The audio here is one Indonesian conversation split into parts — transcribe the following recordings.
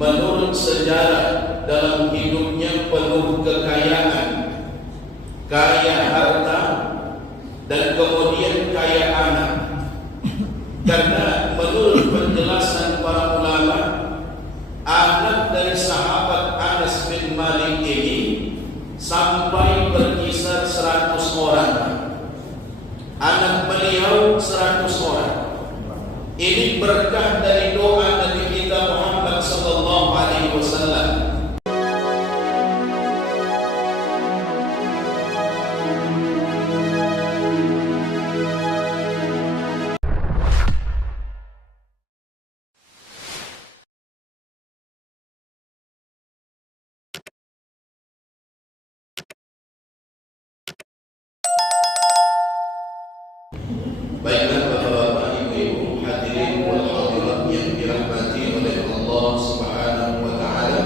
menurut sejarah dalam hidupnya penuh kekayaan, kaya harta, dan kemudian kaya anak. Karena menurut penjelasan para ulama, anak dari sahabat Anas bin Malik ini sampai berkisar 100 orang. Anak beliau 100 orang. Ini berkah dari doa Nabi kita Muhammad sallallahu alaihi wasallam. Baiklah bapak-bapak, ibu-ibu, hadirin wal hadirat yang dirahmati oleh Allah Subhanahu wa taala.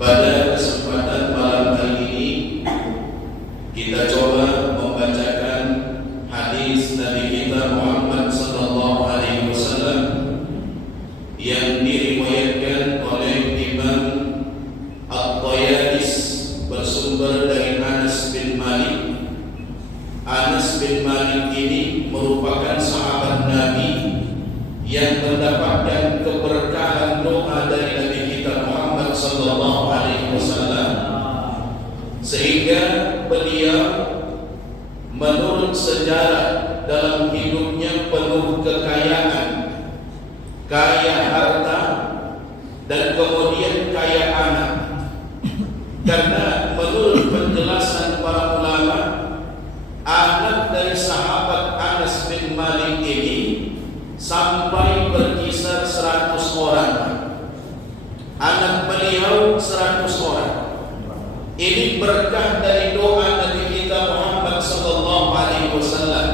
Pada kesempatan malam hari ini kita coba membacakan hadis Nabi kita Muhammad sallallahu alaihi wasallam yang diriwayatkan oleh Imam At-Tayalisi bersumber dari Anas bin Malik. Anas bin Malik ini merupakan sahabat Nabi yang mendapatkan keberkahan doa dari Nabi kita Muhammad sallallahu alaihi wasallam, sehingga beliau menurut sejarah dalam hidupnya penuh kekayaan, kaya harta, dan kemudian kaya anak. Karena menurut penjelasan para ulama, anak dari sahabat Anas bin Malik ini sampai berkisar 100 orang. Anak beliau 100 orang. Ini berkah dari doa Nabi kita Muhammad sallallahu alaihi wasallam.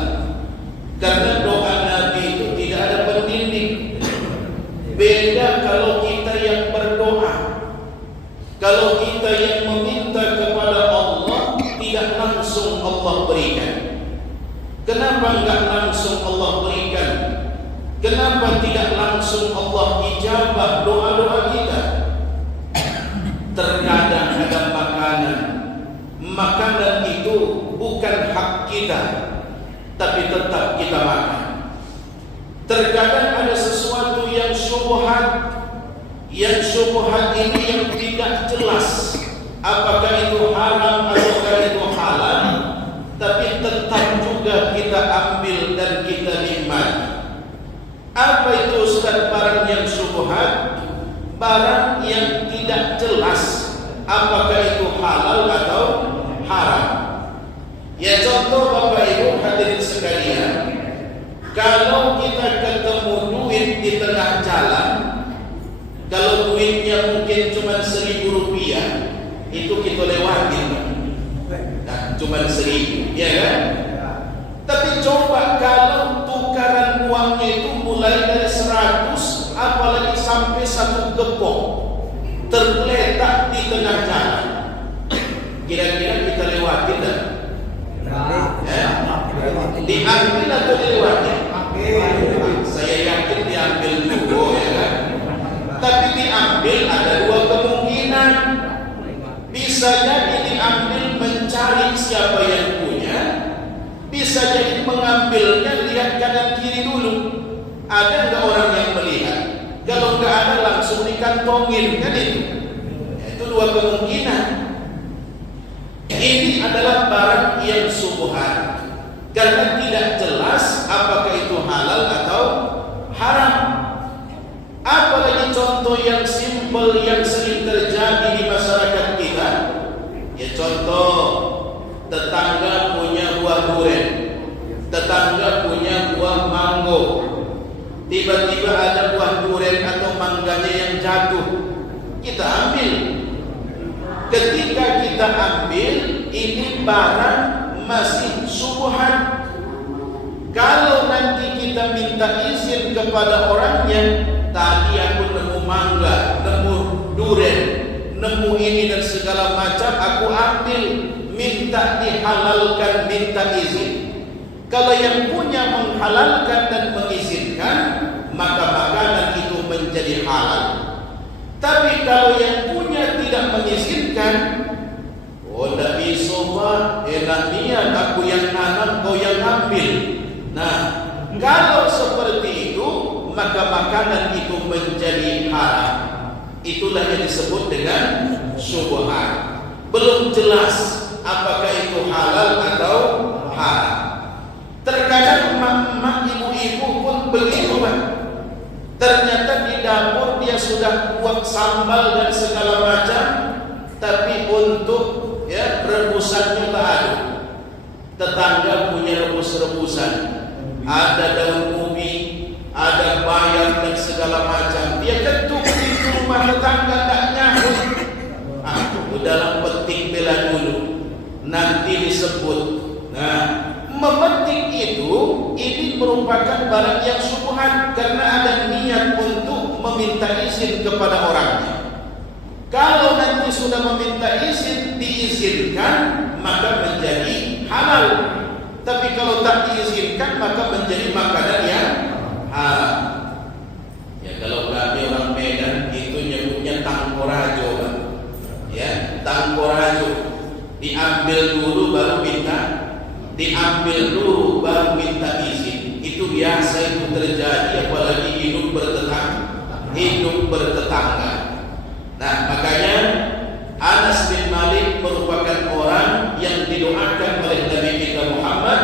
Karena doa Nabi itu tidak ada pendidik. Beda kalau kita yang berdoa. Kalau kita yang meminta kepada Allah, tidak langsung Allah berikan. Kenapa enggak langsung Allah berikan? Kenapa tidak langsung Allah ijabah doa-doa kita? Terkadang ada makanan itu bukan hak kita, tapi tetap kita makan. Terkadang ada sesuatu yang syubhat, ini yang tidak jelas apakah itu haram ataukah itu halal, tapi tetap juga kita ambil dan kita nikmati. Apa itu Ustaz barang yang syubhat? Barang yang tidak jelas apakah itu halal atau haram. Ya, contoh Bapak Ibu hadirin sekalian, kalau kita ketemu duit di tengah jalan, kalau duitnya mungkin cuma 1.000 rupiah, itu kita lewatin, nah, cuma 1.000, ya kan? Tapi coba kalau tukaran uangnya itu mulai dari 100, apalagi sampai 1 gepok tergeletak di tengah jalan, kira-kira kita lewatin tak? Diambil atau dilewatin? Saya yakin diambil dulu, ya kan? Tapi diambil ada 2 kemungkinan. Bisa jadi diambil mencari siapa yang punya, bisa jadi mengambilnya lihat kanan kiri dulu, ada enggak orang yang melihat. Kalau enggak ada langsung dikantongin, kan itu. Itu 2 kemungkinan. Ini adalah barang yang syubhat, karena tidak jelas apakah itu halal atau haram. Apalagi contoh yang simpel yang sering terjadi di masyarakat kita. Ya, contoh tetangga punya buah durian, tetangga punya buah mango. Tiba-tiba ada buah durian atau mangganya yang jatuh, kita ambil. Ketika kita ambil, ini barang masih syubhat. Kalau nanti kita minta izin kepada orangnya, tadi aku nemu mangga, nemu durian, nemu ini dan segala macam, aku ambil, minta dihalalkan, minta izin. Kalau yang punya menghalalkan dan mengizinkan, maka makanan itu menjadi halal. Tapi kalau yang punya tidak mengizinkan, oh tidak bisa Pak, enak niat aku yang nanam kau yang ambil. Nah, kalau seperti itu maka makanan itu menjadi haram. Itulah yang disebut dengan syubhat. Belum jelas apakah itu halal atau haram. Terkadang emak-emak, ibu-ibu pun begitu Pak. Ternyata di dapur dia sudah buat sambal dan segala macam, tapi untuk rebusannya tak ada. Tetangga punya rebus-rebusan, ada daun ubi, ada bayam dan segala macam. Dia ketuk pintu rumah tetangga tak nyahut. Dalam petik bela dulu, nanti disebut. Nah, memetik itu ini merupakan barang yang syubhat karena ada niat untuk meminta izin kepada orangnya. Kalau nanti sudah meminta izin, diizinkan, maka menjadi halal. Tapi kalau tak diizinkan, maka menjadi makanan yang haram. Ya, kalau kami orang Medan itu nyebutnya tangkorajo, Pak. Ya, tangkorajo. Diambil dulu baru minta izin. Itu biasa itu terjadi, apalagi hidup bertetangga. Nah, makanya Anas bin Malik merupakan orang yang didoakan oleh Nabi kita Muhammad,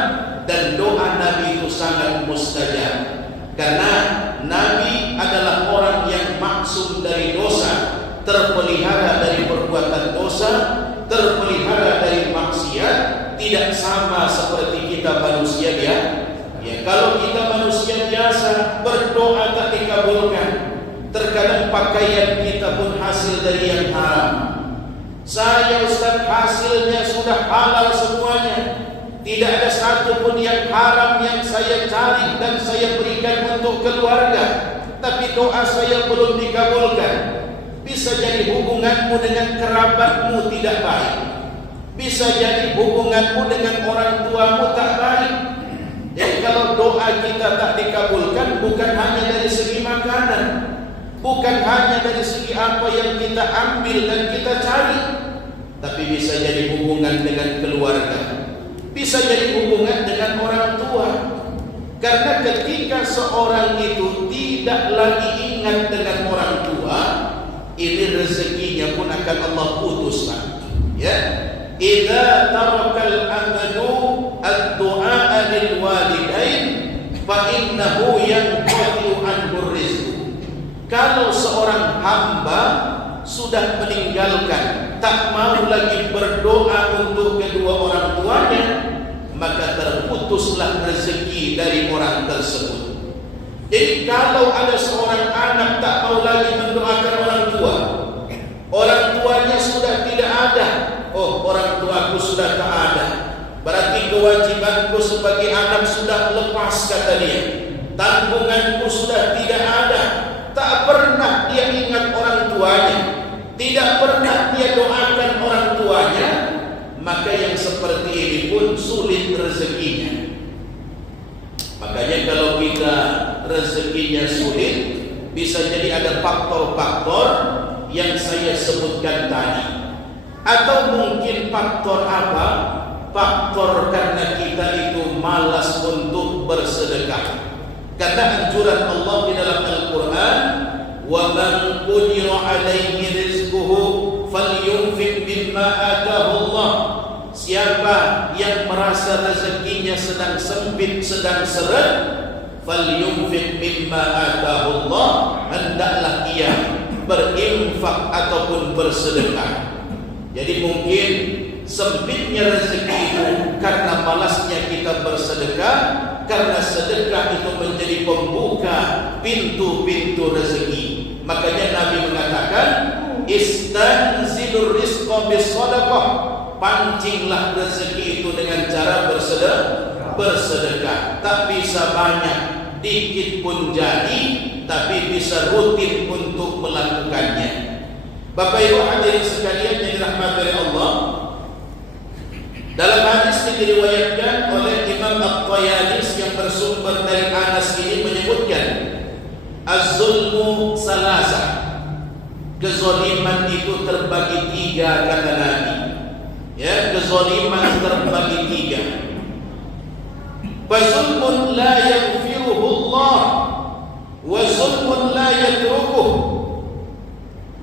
dan doa Nabi itu sangat mustajab karena Nabi adalah orang yang maksum dari dosa, terpelihara dari perbuatan dosa, terpelihara dari maksiat. Tidak sama seperti kita manusia ya. Kalau kita manusia biasa berdoa tak dikabulkan. Terkadang pakaian kita pun hasil dari yang haram. Saya Ustaz, hasilnya sudah halal semuanya. Tidak ada satu pun yang haram yang saya cari dan saya berikan untuk keluarga. Tapi doa saya belum dikabulkan. Bisa jadi hubunganmu dengan kerabatmu tidak baik. Bisa jadi hubunganmu dengan orang tuamu tak baik. Jadi kalau doa kita tak dikabulkan, bukan hanya dari segi makanan, bukan hanya dari segi apa yang kita ambil dan kita cari, tapi bisa jadi hubungan dengan keluarga, bisa jadi hubungan dengan orang tua. Karena ketika seorang itu tidak lagi ingat dengan orang tua, ini rezekinya pun akan Allah putuskan. Ya. Idza tarakal amanu ad-du'a lil walidain fa innahu yanqatu anhu rizq. Kalau seorang hamba sudah meninggalkan, tak mau lagi berdoa untuk kedua orang tuanya, maka terputuslah rezeki dari orang tersebut. Jadi kalau ada seorang anak tak mau lagi mendoakan orang tua, orang tuanya sudah tidak ada. Oh, orang tuaku sudah tak ada, berarti kewajibanku sebagai anak sudah lepas, kata dia. Tanggunganku sudah tidak ada. Tak pernah dia ingat orang tuanya, tidak pernah dia doakan orang tuanya, maka yang seperti ini pun sulit rezekinya. Makanya kalau kita rezekinya sulit, bisa jadi ada faktor-faktor yang saya sebutkan tadi. Atau mungkin faktor apa? Faktor karena kita itu malas untuk bersedekah. Karena anjuran Allah di dalam Al-Quran, wa man qudira alaihi rizquhu falyunfiq mimma atahu Allah. Siapa yang merasa rezekinya sedang sempit, sedang seret, falyunfiq mimma atahu Allah, hendaklah ia berinfak ataupun bersedekah. Jadi mungkin sempitnya rezeki itu karena malasnya kita bersedekah, karena sedekah itu menjadi pembuka pintu-pintu rezeki. Makanya Nabi mengatakan, istanzilur rizqa bis-shadaqah, pancinglah rezeki itu dengan cara bersedekah. Tak bisa banyak, dikit pun jadi, tapi bisa rutin untuk melakukannya. Bapak Ibu hadirin sekalian yang dirahmati oleh Allah, dalam hadis yang diriwayatkan oleh Imam At-Tayalis yang bersumber dari Anas ini menyebutkan, az-zulmu salasa, kezaliman itu terbagi tiga, kata Nabi. Ya, kezaliman terbagi tiga. Fazulmun la yaghfiruhu Allah wa zulmun la yatrukuh.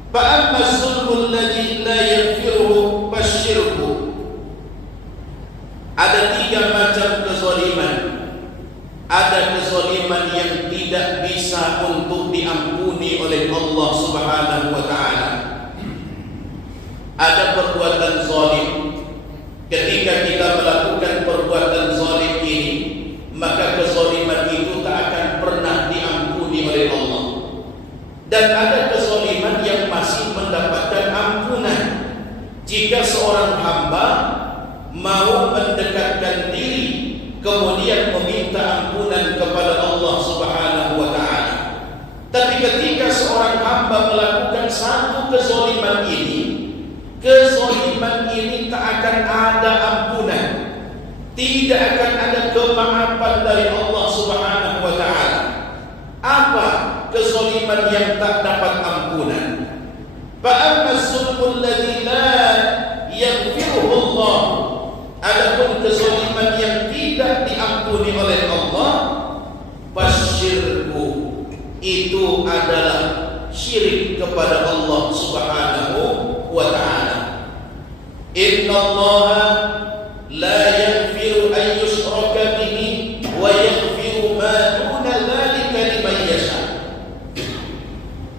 Fa amma zulmul ladzi la yaghfiruhu fasyirku. Ada tiga macam kezaliman. Ada kezaliman yang tidak bisa untuk diampuni oleh Allah Subhanahu wa taala. Ada perbuatan zalim. Ketika kita melakukan perbuatan zalim ini, maka kezaliman itu tak akan pernah diampuni oleh Allah. Dan ada kezaliman yang masih mendapatkan ampunan. Jika seorang hamba mau mendekatkan diri, kemudian meminta ampunan kepada Allah Subhanahu wa taala. Tapi ketika seorang hamba melakukan satu kezaliman ini, kezaliman ini tak akan ada ampunan. Tidak akan ada kemaafan dari Allah Subhanahu wa taala. Apa kezaliman yang tak dapat ampunan? Fa amma zulmul ladzi la yaghfiruhu Allah. Adapun kezaliman yang tidak diampuni oleh Allah, fasyirku, itu adalah syirik kepada Allah Subhanahu wa taala. Innallaha la yaghfiru an yushraka bihi wa yaghfiru ma duna dzalika liman yasha.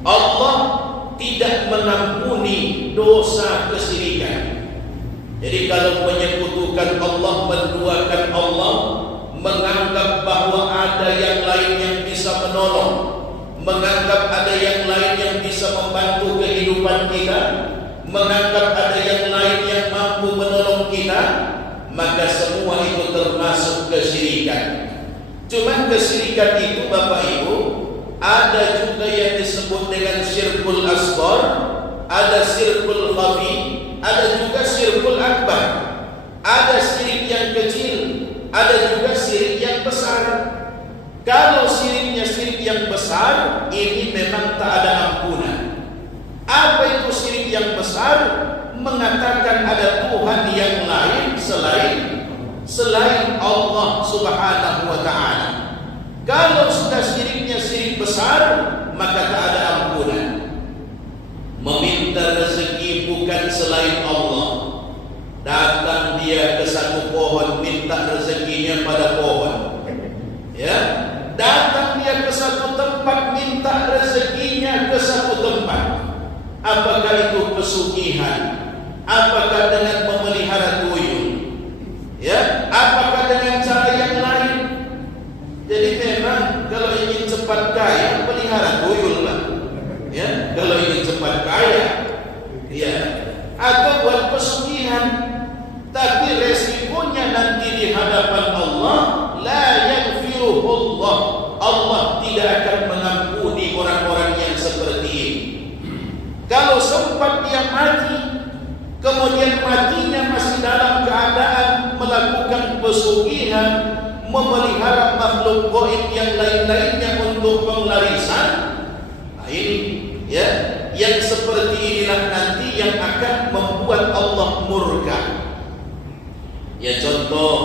Allah tidak mengampuni dosa kesyirikan. Jadi kalau menyekutukan Allah, menduakan Allah, menganggap bahwa ada yang lain yang bisa menolong, menganggap ada yang lain yang bisa membantu kehidupan kita, menganggap ada yang lain yang mampu menolong kita, maka semua itu termasuk kesyirikan. Cuma kesyirikan itu, Bapak Ibu, ada juga yang disebut dengan syirkul asghar, ada syirkul khafi, ada juga syirkul akbar. Ada syirik yang kecil, ada juga syirik yang besar. Kalau syiriknya syirik yang besar, ini memang tak ada ampunan. Apa itu syirik yang besar? Mengatakan ada Tuhan yang lain selain Allah Subhanahu wa taala. Kalau sudah syiriknya syirik besar, maka tak ada ampunan. Meminta rezeki bukan selain Allah. Datang dia ke satu pohon, minta rezekinya pada pohon. Ya, datang dia ke satu tempat, minta rezekinya ke satu tempat. Apakah itu pesugihan? Apakah dengan memelihara tuyul? Ya, apakah dengan cara yang lain? Jadi memang kalau ingin cepat kaya, pelihara tuyul lah. Ya, kalau ingin cepat kaya, ya, atau buat pesugihan. Tapi resikonya nanti di hadapan Allah, la yaghfiruhu Allah. Allah tidak akan mengampuni orang-orang yang seperti ini. Kalau sempat dia mati, kemudian matinya masih dalam keadaan melakukan pesugihan, memelihara makhluk gaib yang lain-lainnya untuk penglarisan, nah ini, ya, yang seperti inilah nanti yang akan membuat Allah murka. Ya, contoh,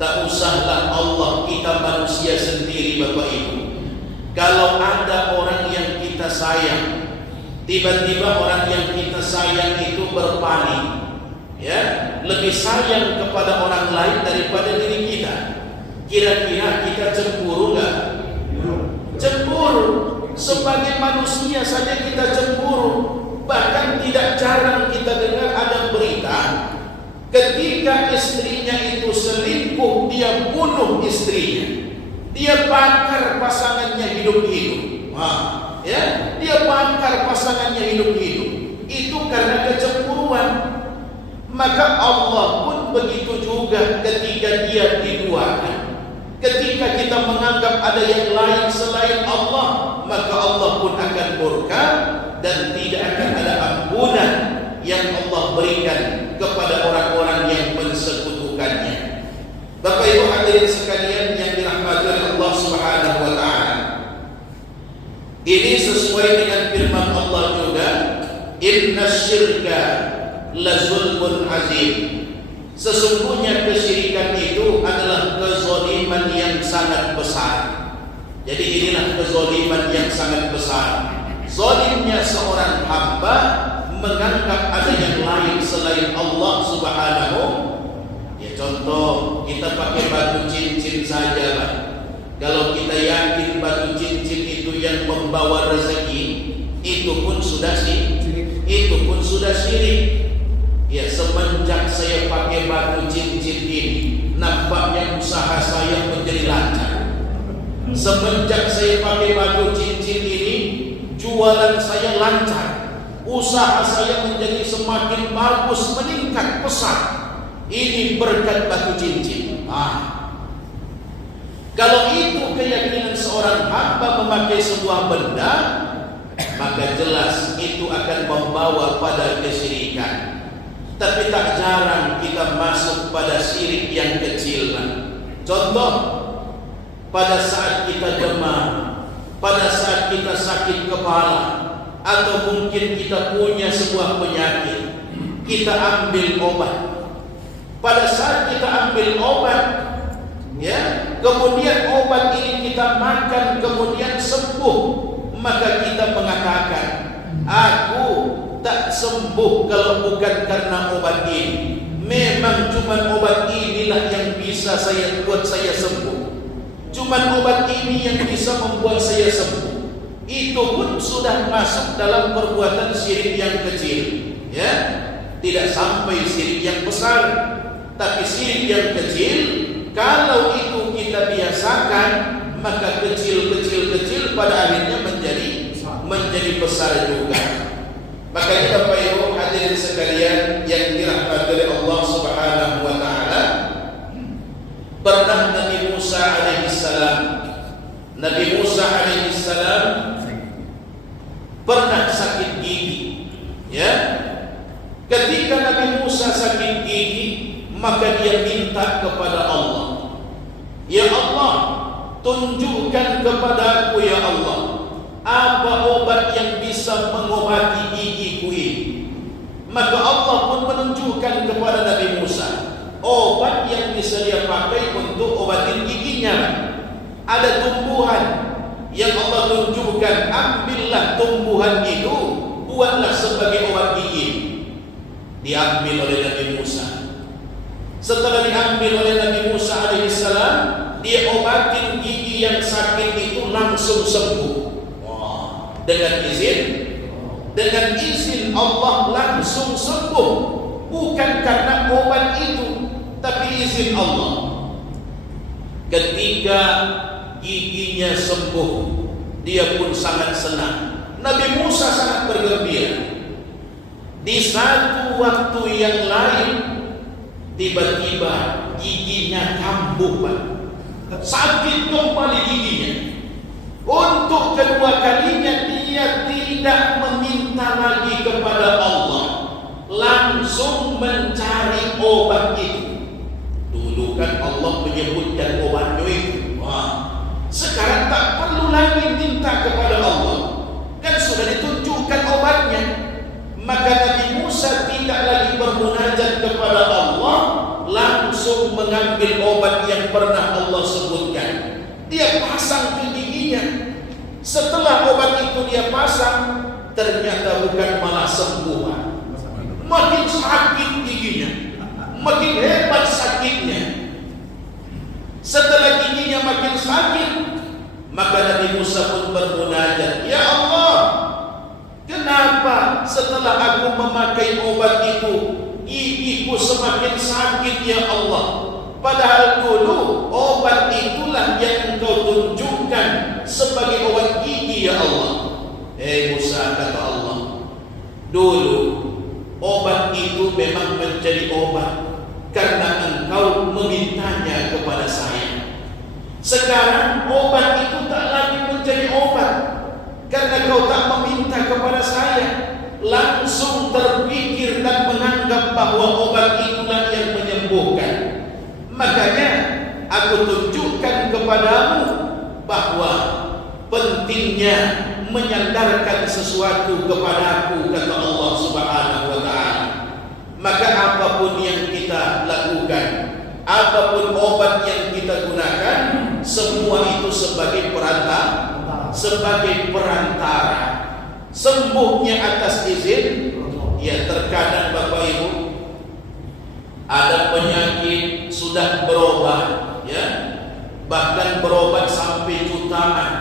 tak usahlah Allah, kita manusia sendiri, Bapak Ibu. Kalau ada orang yang kita sayang, tiba-tiba orang yang kita sayang itu berpaling, ya, lebih sayang kepada orang lain daripada diri kita. Kira-kira kita cemburu nggak? Cemburu. Sebagai manusia saja kita cemburu. Bahkan tidak jarang kita dengar ada berita ketika istrinya itu selingkuh, dia bunuh istrinya, dia bakar pasangannya hidup-hidup. Ya, dia bakar pasangannya hidup-hidup. Itu karena kecemburuan. Maka Allah pun begitu juga ketika dia diduakan. Ketika kita menganggap ada yang lain selain Allah, maka Allah pun akan murka dan tidak akan ada ampunan yang Allah berikan kepada orang-orang yang mensekutukannya. Bapak Ibu hadirin sekalian yang dirahmati oleh Allah Subhanahu wa taala. Ini sesuai dengan firman Allah juga, inna syirka la zulmun azim. Sesungguhnya kesyirikan itu adalah kezaliman yang sangat besar. Jadi inilah kezaliman yang sangat besar. Zalimnya seorang hamba menganggap ada yang lain selain Allah Subhanahu. Ya contoh, kita pakai batu cincin saja, Pak. Kalau kita yakin batu cincin itu yang membawa rezeki, itu pun sudah syirik. Itu pun sudah syirik. Ya, semenjak saya pakai batu cincin ini, nampaknya usaha saya menjadi lancar. Semenjak saya pakai batu cincin ini, jualan saya lancar. Usaha saya menjadi semakin bagus, meningkat pesat. Ini berkat batu cincin. Kalau itu keyakinan seorang hamba memakai sebuah benda, maka jelas itu akan membawa pada kesyirikan. Tapi tak jarang kita masuk pada syirik yang kecil. Contoh, pada saat kita demam, pada saat kita sakit kepala, atau mungkin kita punya sebuah penyakit, kita ambil obat. Pada saat kita ambil obat, ya, kemudian obat ini kita makan, kemudian sembuh, maka kita mengatakan, aku tak sembuh kalau bukan karena obat ini. Memang cuma obat inilah yang bisa saya buat saya sembuh. Cuma obat ini yang bisa membuat saya sembuh. Itu pun sudah masuk dalam perbuatan syirik yang kecil. Ya, tidak sampai syirik yang besar, tapi syirik yang kecil. Kalau itu kita biasakan, maka kecil pada akhirnya menjadi besar juga. Makanya Bapak Ibu hadirin sekalian yang dirahmati oleh Allah Subhanahu wa taala, pernah Nabi Musa alaihissalam pernah sakit gigi. Ya. Ketika Nabi Musa sakit gigi, maka dia minta kepada Allah, ya Allah, tunjukkan kepadaku ya Allah, apa obat yang bisa mengobati gigiku ini. Maka Allah pun menunjukkan kepada Nabi Musa obat yang bisa dia pakai untuk obatin giginya. Ada tumbuhan yang Allah tunjukkan, ambillah tumbuhan itu, buatlah sebagai obat gigi. Diambil oleh Nabi Musa. Setelah diambil oleh Nabi Musa alaihissalam, dia obatin gigi yang sakit itu langsung sembuh. Dengan izin Allah langsung sembuh, bukan karena obat itu, tapi izin Allah. Ketika giginya sembuh, dia pun sangat senang. Nabi Musa sangat bergembira. Di satu waktu yang lain, tiba-tiba giginya kambuh, Pak. Sakit kembali giginya. Untuk kedua kalinya dia tidak meminta lagi kepada Allah, langsung mencari obat itu. Dulu kan Allah menyebutkan obatnya itu. Sekarang tak perlu lagi minta kepada Allah, kan sudah ditunjukkan obatnya. Maka Nabi Musa tidak lagi bermunajat kepada Allah, langsung mengambil obat yang pernah Allah sebutkan. Dia pasang ke giginya. Setelah obat itu dia pasang, ternyata bukan malah sembuh, makin sakit giginya, makin hebat sakitnya. Setelah giginya makin sakit, maka Nabi Musa pun bermunajat, ya Allah, kenapa setelah aku memakai obat itu gigiku semakin sakit ya Allah? Padahal dulu obat itulah yang engkau tunjukkan sebagai obat gigi ya Allah. Musa, kata Allah, dulu obat itu memang menjadi obat karena engkau memintanya kepada saya. Sekarang obat itu tak lagi menjadi obat karena kau tak meminta kepada saya. Langsung terpikir dan menganggap bahwa obat itulah yang menyembuhkan. Makanya aku tunjukkan kepadamu bahwa pentingnya menyandarkan sesuatu kepadaku, kata Allah Subhanahu wa taala. Maka apapun yang kita lakukan, apapun obat yang kita gunakan, semua itu sebagai perantara, sembuhnya atas izin. Ya, terkadang Bapak Ibu ada penyakit sudah berobat, ya, bahkan berobat sampai jutaan,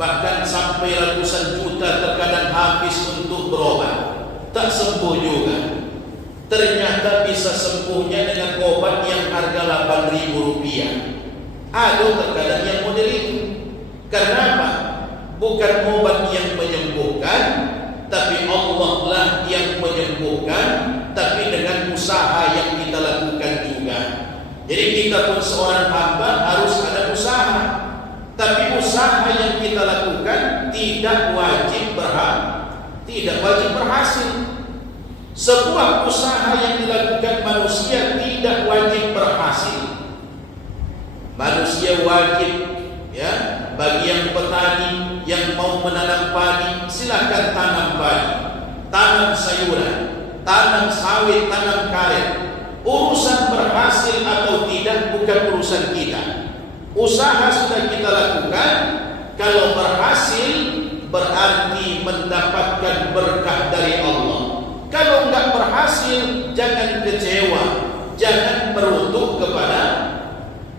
bahkan sampai ratusan juta terkadang habis untuk berobat, tak sembuh juga. Ternyata bisa sembuhnya dengan obat yang harga Rp8.000. Ada terkadang yang model itu. Karena apa? Bukan obat yang menyembuhkan, tapi Allah lah yang menyembuhkan, tapi dengan usaha yang kita lakukan juga. Jadi kita pun seorang hamba harus ada usaha, tapi usaha yang kita lakukan tidak wajib berhasil. Sebuah usaha yang dilakukan manusia tidak wajib berhasil. Manusia wajib, ya, bagi yang petani yang mau menanam padi, silakan tanam padi, tanam sayuran, tanam sawit, tanam karet. Urusan berhasil atau tidak bukan urusan kita. Usaha sudah kita lakukan, kalau berhasil berarti mendapatkan berkah dari Allah. Kalau enggak berhasil, jangan kecewa, jangan merutuk kepada,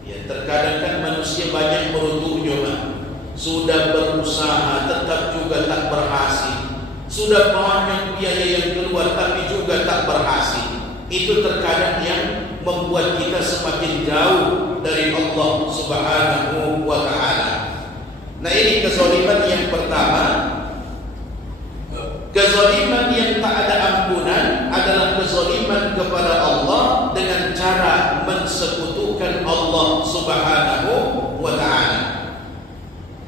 ya, terkadang kan manusia banyak merutuk juga. Sudah berusaha tetap juga tak berhasil. Sudah banyak biaya yang keluar tapi juga tak berhasil. Itu terkadang yang membuat kita semakin jauh dari Allah Subhanahu wa taala. Nah, ini kezaliman yang pertama. Kezaliman yang tak ada ampunan adalah kezaliman kepada Allah dengan cara mensekutukan Allah Subhanahu wa taala.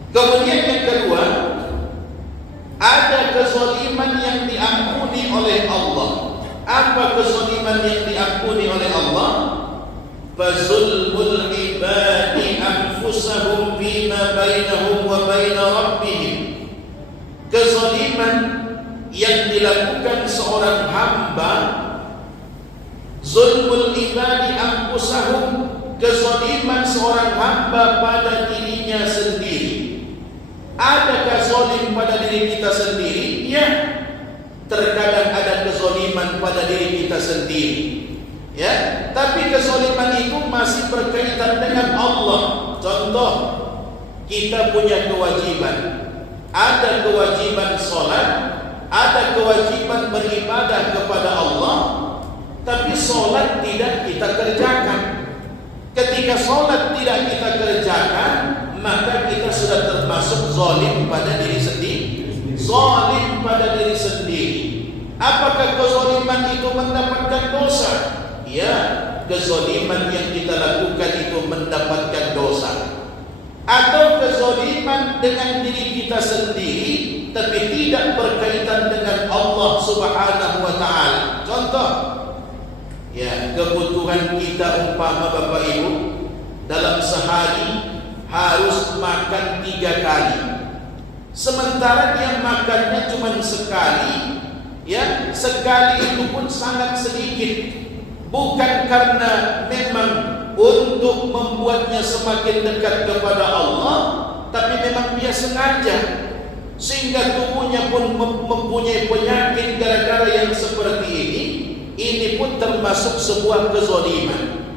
Kemudian yang kedua, ada kezaliman yang diampuni oleh Allah. Apa kezaliman yang diampuni oleh Allah? Fazulmul ibadi anfusahum bima bainahum wa baina rabbihim. Kezaliman yang dilakukan seorang hamba, zulmul ibadi anfusahum, kezaliman seorang hamba pada dirinya sendiri. Adakah zalim pada diri kita sendiri? Ya, terkadang ada kezaliman pada diri kita sendiri, ya, tapi kezaliman itu masih berkaitan dengan Allah. Contoh, kita punya kewajiban, ada kewajiban sholat, ada kewajiban beribadah kepada Allah, tapi sholat tidak kita kerjakan. Ketika sholat tidak kita kerjakan, maka kita sudah termasuk zalim pada diri sendiri. Zalim pada diri sendiri. Apakah kezaliman itu mendapatkan dosa? Ya, kezaliman yang kita lakukan itu mendapatkan dosa. Atau kezaliman dengan diri kita sendiri, tapi tidak berkaitan dengan Allah Subhanahu wa taala. Contoh, ya, kebutuhan kita umpama Bapak Ibu dalam sehari harus makan 3 kali. Sementara dia makannya cuma sekali, ya, sekali itu pun sangat sedikit. Bukan karena memang untuk membuatnya semakin dekat kepada Allah, tapi memang dia sengaja, sehingga tubuhnya pun mempunyai penyakit gara-gara yang seperti ini. Ini pun termasuk sebuah kezaliman.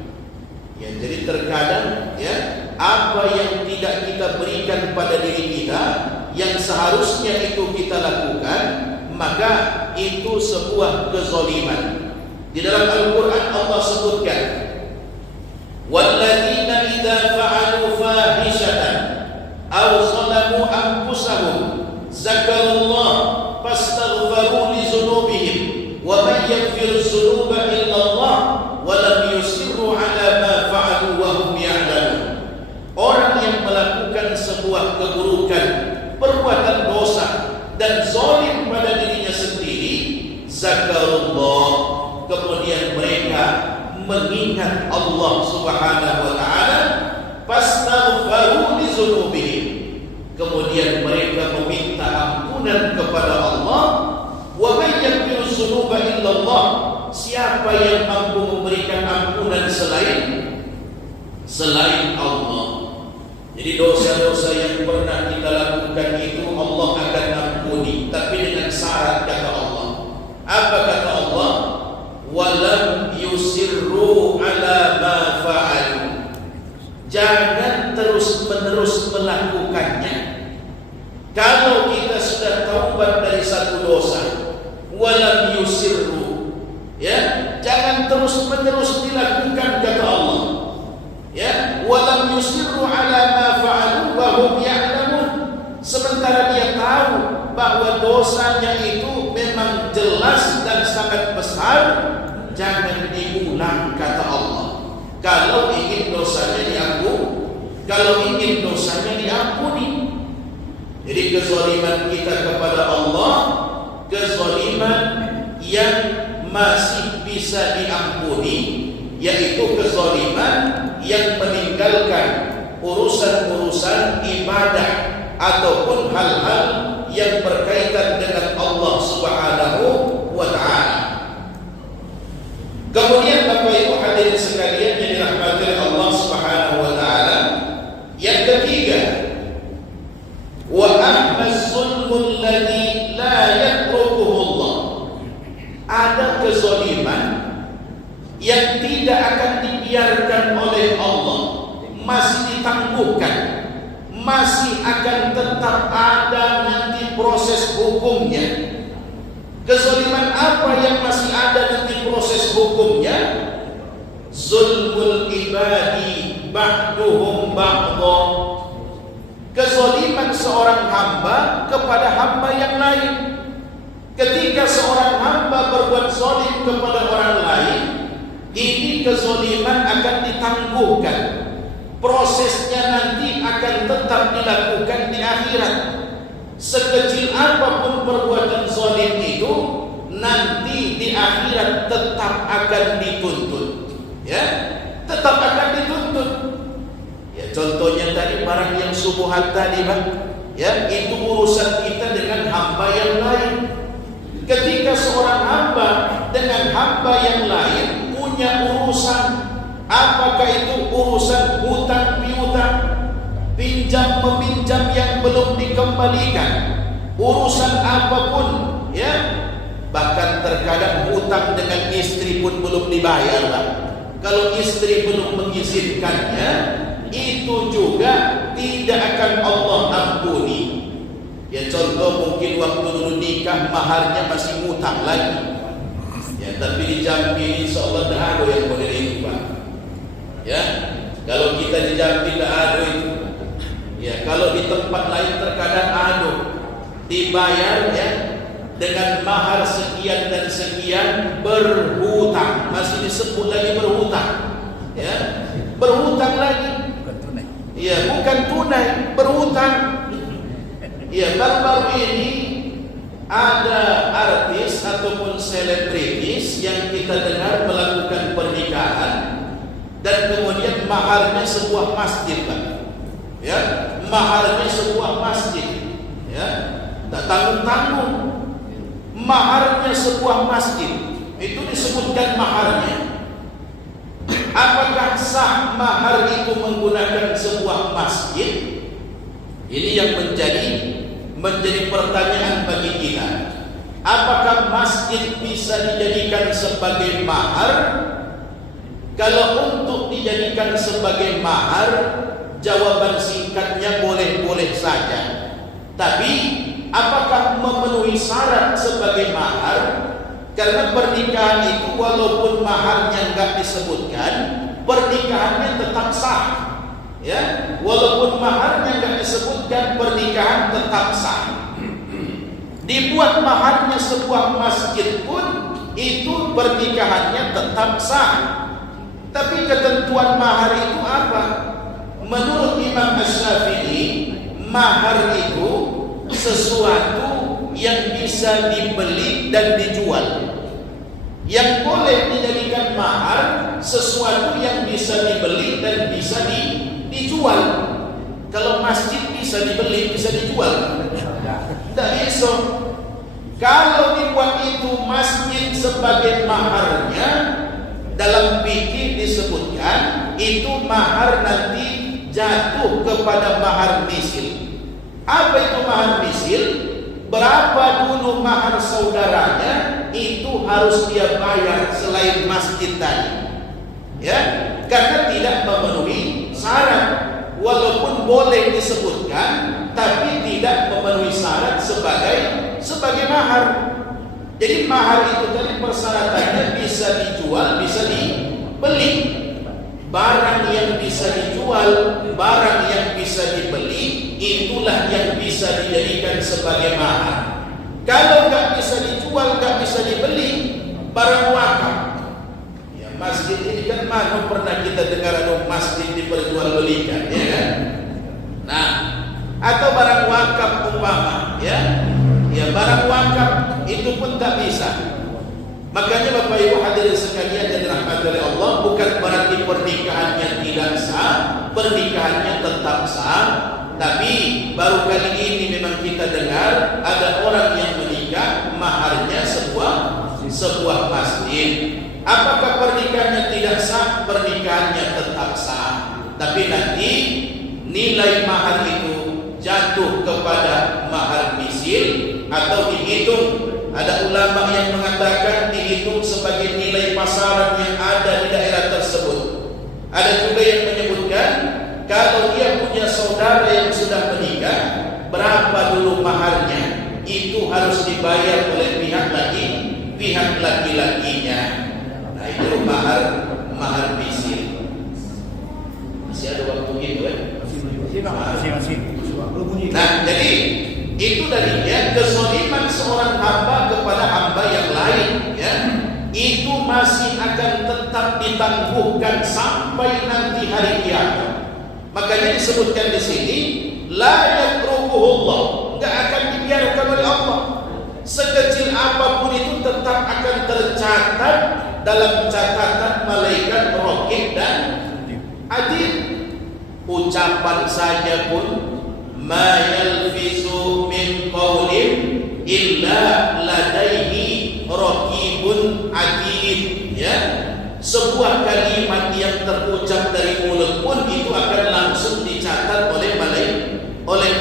Ya, jadi terkadang, ya, apa yang tidak kita berikan pada diri kita, yang seharusnya itu kita lakukan, maka itu sebuah kezaliman. Di dalam Al-Quran Allah sebutkan, walladzina idza fa'alu fahishatan aw zalamu anfusahum zakarullah fastaghfiru li dzunubihim wa may yaghfiru dzunuba illa Allah wa lam yusirru ala ma fa'alu wa hum ya'lamun. Orang yang melakukan sebuah keburukan, perbuatan dosa dan zalim pada dirinya sendiri, zakarullah, kemudian mereka mengingat Allah Subhanahu wa taala, fastaghfiru li dzunubihim, kemudian mereka meminta ampun siapa yang mampu memberikan ampunan selain Allah. Jadi dosa-dosa yang pernah kita lakukan itu Allah akan ampuni, tapi dengan syarat, kata Allah. Apa kata Allah? Walam yusirru ala ma fa'alu. Jangan terus-menerus melakukannya. Kalau kita sudah taubat dari satu dosa, walam yusirru, ya, jangan terus-menerus dilakukan, kata Allah. Ya, walam yusirru ala ma fa'alu wa hum ya'lamun. Sementara dia tahu bahwa dosanya itu memang jelas dan sangat besar, jangan diulang, kata Allah. Kalau ingin dosanya diampuni. Jadi kezaliman kita kepada Allah, kezaliman yang masih bisa diampuni, yaitu kezaliman yang meninggalkan urusan-urusan ibadah ataupun hal-hal yang berkaitan dengan Allah Subhanahu wa ta'ala. Kemudian Bapak Ibu hadirin sekalian yang dirahmati oleh Allah Subhanahu wa ta'ala, yang ketiga, wa ahmaz zulmul ladzi la yatrukuhu Allah. Ada kezaliman yang tidak akan dibiarkan oleh Allah, masih ditangguhkan, masih akan tetap ada nanti proses hukumnya. Kezaliman apa yang masih ada nanti proses hukumnya? Zulmul ibadi ba'duhum ba'dha. Kezaliman seorang hamba kepada hamba yang lain. Ketika seorang hamba berbuat zalim kepada orang lain, ini kezaliman akan ditangguhkan. Prosesnya nanti akan tetap dilakukan di akhirat. Sekecil apapun perbuatan zalim itu, nanti di akhirat tetap akan dituntut. Ya, tetap akan dituntut. Ya, contohnya tadi barang yang subuhat tadi, Pak. Ya, itu urusan kita dengan hamba yang lain. Ketika seorang hamba dengan hamba yang lain punya urusan, apakah itu urusan hutang piutang, pinjam meminjam yang belum dikembalikan, urusan apapun, ya, bahkan terkadang hutang dengan istri pun belum dibayar, Pak. Kalau istri belum mengizinkannya, itu juga tidak akan Allah ampuni. Ya, contoh mungkin waktu dulu nikah maharnya masih ngutang lagi. Ya, tapi di Jambi insyaallah dah ada yang model itu, Pak. Ya, kalau kita di Jambi dah ada itu. Ya, kalau di tempat lain terkadang ada dibayar, ya, dengan mahar sekian dan sekian, berhutang, masih disebut lagi berhutang. Ya, berhutang lagi. Bukan tunai. Ya, bukan tunai, berhutang. Ya, baru-baru ini ada artis ataupun selebritis yang kita dengar melakukan pernikahan dan kemudian maharnya sebuah masjid, Pak. Ya, maharnya sebuah masjid. Ya, tak tanggung-tanggung. Maharnya sebuah masjid. Itu disebutkan maharnya. Apakah sah mahar itu menggunakan sebuah masjid? Ini yang menjadi pertanyaan bagi kita. Apakah masjid bisa dijadikan sebagai mahar? Kalau untuk dijadikan sebagai mahar, jawaban singkatnya boleh-boleh saja. Tapi apakah memenuhi syarat sebagai mahar? Karena pernikahan itu walaupun maharnya enggak disebutkan, pernikahannya tetap sah. Ya, walaupun maharnya enggak disebutkan, pernikahan tetap sah. Dibuat maharnya sebuah masjid pun, itu pernikahannya tetap sah. Tapi ketentuan mahar itu apa? Menurut Imam Asy-Syafi'i, mahar itu sesuatu yang bisa dibeli dan dijual. Yang boleh dijadikan mahar sesuatu yang bisa dibeli dan bisa dijual. Kalau masjid bisa dibeli, bisa dijual. Tidak bisa. Kalau dibuat itu masjid sebagai maharnya, dalam fikih disebutkan itu mahar nanti jatuh kepada mahar misil. Apa itu mahar misil? Berapa dulu mahar saudaranya, itu harus dia bayar selain masjid tadi. Ya, karena tidak memenuhi syarat. Walaupun boleh disebutkan, tapi tidak memenuhi syarat sebagai mahar. Jadi mahar itu tadi persyaratannya bisa dijual, bisa dibeli. Barang yang bisa dijual, barang yang bisa dibeli, itulah yang bisa dijadikan sebagai mahar. Kalau nggak bisa dijual, nggak bisa dibeli, barang wakaf. Ya, masjid ini kan mana pernah kita dengar ada masjid diperjualbelikan, ya kan? Nah, atau barang wakaf umpama, ya barang wakaf itu pun tak bisa. Makanya Bapak Ibu hadirin sekalian yang dirahmati oleh Allah, bukan berarti pernikahannya tidak sah, pernikahannya tetap sah. Tapi baru kali ini memang kita dengar ada orang yang menikah maharnya sebuah masjid. Apakah pernikahannya tidak sah? Pernikahannya tetap sah. Tapi nanti nilai mahar itu jatuh kepada mahar misil atau dihitung. Ada ulama yang mengatakan dihitung sebagai nilai pasaran yang ada di daerah tersebut. Ada juga yang menyebutkan kalau dia punya saudara yang sudah menikah, berapa dulu maharnya, itu harus dibayar oleh pihak laki-lakinya. Nah, itu mahar misil. Masih ada waktu gitu ya? Masih. Nah, jadi itu darinya kezaliman seorang hamba kepada hamba yang lain, ya, itu masih akan tetap ditangguhkan sampai nanti hari kiamat. Makanya disebutkan di sini, la yatrukuhullah, enggak akan dibiarkan oleh Allah. Sekecil apapun itu tetap akan tercatat dalam catatan malaikat raqib dan adil. Ucapan saja pun ma yalfizu min qawlin illa ladaihi raqibun atid, ya. Sebuah kalimat yang terucap dari mulut pun itu akan langsung dicatat oleh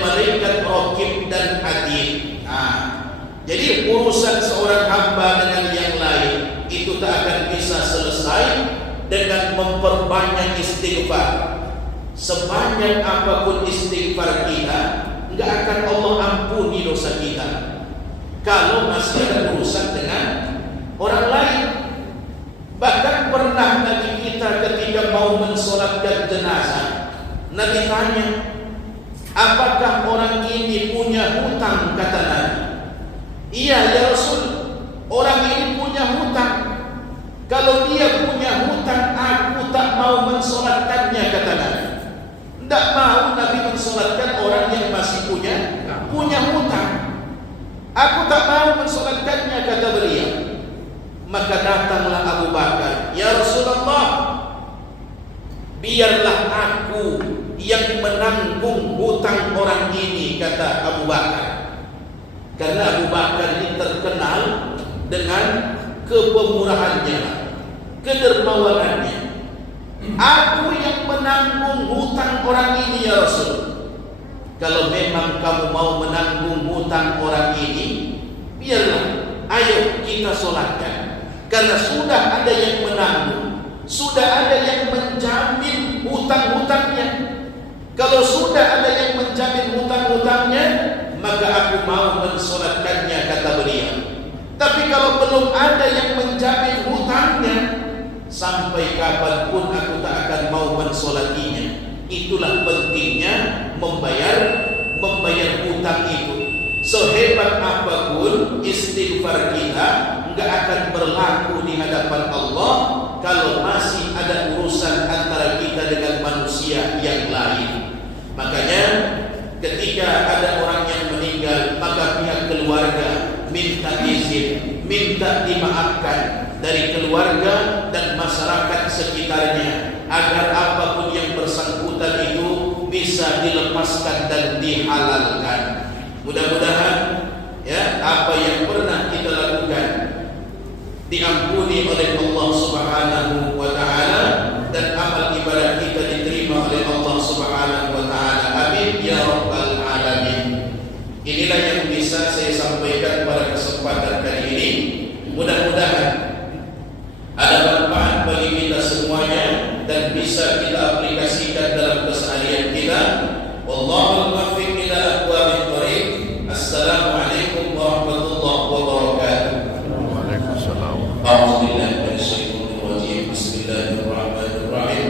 malaikat raqib dan atid. Nah, jadi urusan seorang hamba dengan yang lain itu tak akan bisa selesai dengan memperbanyak istighfar. Sebanyak apapun istighfar kita, enggak akan Allah ampuni dosa kita kalau masih ada urusan dengan orang lain. Bahkan pernah Nabi kita ketika mau mensolatkan jenazah, Nabi tanya, apakah orang ini punya hutang? Kata Nabi, iya ya Rasul, orang ini punya hutang. Kalau dia punya hutang, aku tak mau mensolatkannya, kata Nabi. Tidak mau Nabi mensolatkan orang yang masih punya hutang. Aku tak mau mensolatkannya, kata beliau. Maka datanglah Abu Bakar, ya Rasulullah, biarlah aku yang menanggung hutang orang ini, kata Abu Bakar. Karena Abu Bakar ini terkenal dengan kepemurahannya, kedermawanannya. Aku yang menanggung hutang orang ini, ya Rasul. Kalau memang kamu mau menanggung hutang orang ini, biarlah, ayo kita solatkan. Karena sudah ada yang menanggung, sudah ada yang menjamin hutang-hutangnya. Kalau sudah ada yang menjamin hutang-hutangnya, maka aku mau mensolatkannya, kata beliau. Tapi kalau belum ada yang menjamin hutangnya, sampai kapanpun aku tak akan mau mensolatinya. Itulah pentingnya membayar hutang itu. Sehebat apapun istighfar kita enggak akan berlaku di hadapan Allah kalau masih ada urusan antara kita dengan manusia yang lain. Makanya ketika ada orang yang meninggal, maka pihak keluarga minta izin, minta dimaafkan dari keluarga dan masyarakat sekitarnya agar apapun yang bersangkutan itu bisa dilepaskan dan dihalalkan. Mudah-mudahan ya apa yang pernah diridhoi oleh Allah Subhanahu wa taala dan amal ibadah kita diterima oleh Allah Subhanahu wa taala. Amin ya rabbal alamin. Inilah yang bisa saya sampaikan pada kesempatan kali ini. Mudah-mudahan ada manfaat bagi kita semuanya dan bisa kita aplikasikan dalam keseharian kita. Wallahul muwaffiq ila aqwamit thoriq. Assalamualaikum warahmatullahi wabarakatuh. Waalaikumsalam. A'udzubillahi minasyaitonir rajim. Bismillahirrahmanirrahim.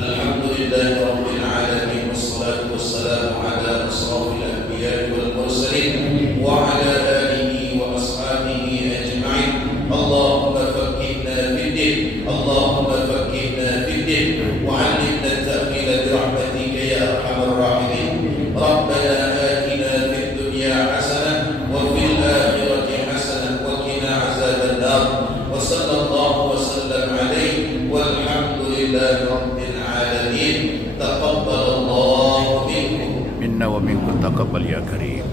Alhamdulillahirabbil alamin wassalatu wassalamu ala asrofil anbiya'i wal mursalin wa ala alihi wa ashabihi ajma'in. Allahumma faqqihna fid din. Allahumma faqqihna fid din wa 'allimna at-ta'wila bi rahmatika ya arhamar rahimin. Rabbana atina fid dunya hasanah wa fil akhirati hasanah wa qina 'adzaban nar. Wa sallallahu wa sallam alaihi walhamdulillahi rabbil alamin. Taqabbalallahu minkum Minna wa minkum taqabbal ya karim.